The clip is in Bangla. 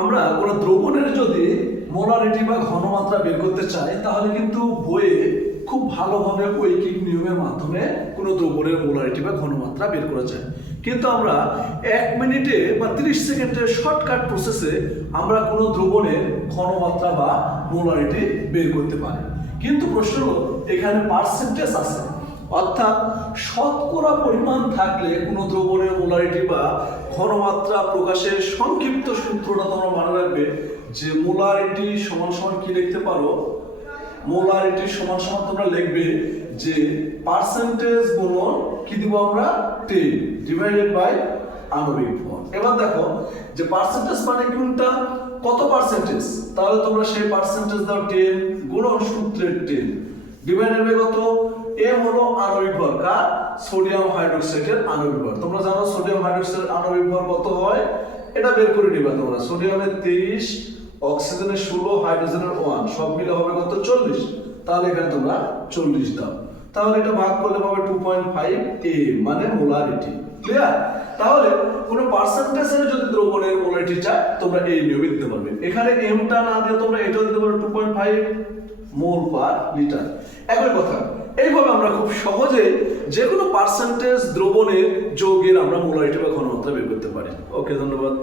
আমরা কোনো দ্রবণের যদি মোলারিটি বা ঘনমাত্রা বের করতে চাই তাহলে কিন্তু বইয়ে খুব ভালোভাবে ঐকিক নিয়মের মাধ্যমে কোনো দ্রবণের মোলারিটি বা ঘনমাত্রা বের করা যায়। কিন্তু আমরা 1 মিনিটে বা 30 সেকেন্ডের শর্টকাট প্রসেসে আমরা কোনো দ্রবণের ঘনমাত্রা বা মোলারিটি বের করতে পারি। কিন্তু প্রশ্ন হলো এখানে পার্সেন্টেজ আছে, অর্থাৎ শতকরা পরিমাণ থাকলে কোনো দ্রবণের মোলারিটি বা ঘনমাত্রা প্রকাশের সংক্ষিপ্ত সূত্রটা তোমরা মনে রাখবে যে মোলারিটি সমান সমান কি লিখতে পারো, মোলারিটি সমান সমান তোমরা লিখবে যে পার্সেন্টেজ গুণন কি দিব আমরা 10 ডিভাইডেড বাই আণবিক ভর। এবার দেখো যে পার্সেন্টেজ মানে কোনটা, কত পার্সেন্টেজ, তাহলে তোমরা সেই পার্সেন্টেজ দাও 10 গুণন সূত্রের 10 ডিভাইডেড বাই কত, এম হলো আণবিক ভর কার, সোডিয়াম হাইড্রোক্সাইডের আণবিক ভর। তোমরা জানো সোডিয়াম হাইড্রোক্সাইডের আণবিক ভর কত হয়, এটা বের করে নিবা তোমরা। সোডিয়ামের 23, অক্সিজেনের 16, হাইড্রোজেনের 1, সব মিলে হবে কত 40। তাহলে এখানে তোমরা 40 দাও, তাহলে এটা ভাগ করলে পাবে 2.5 a মানে মোলারিটি। ক্লিয়ার? তাহলে কোনো পার্সেন্টেজের যদি দ্রবণের মোলারিটি চাই তোমরা এই নিয়মে দিতে পারবে। এখানে এমটা না দিয়ে তোমরা এটাও দিতে পারো 2.5 মোল পার লিটার। একই কথা, এইভাবে আমরা খুব সহজে যে কোনো পার্সেন্টেজ দ্রবণের যৌগের আমরা মোলারিটি বা ঘনমাত্রা বের করতে পারি। ওকে, ধন্যবাদ।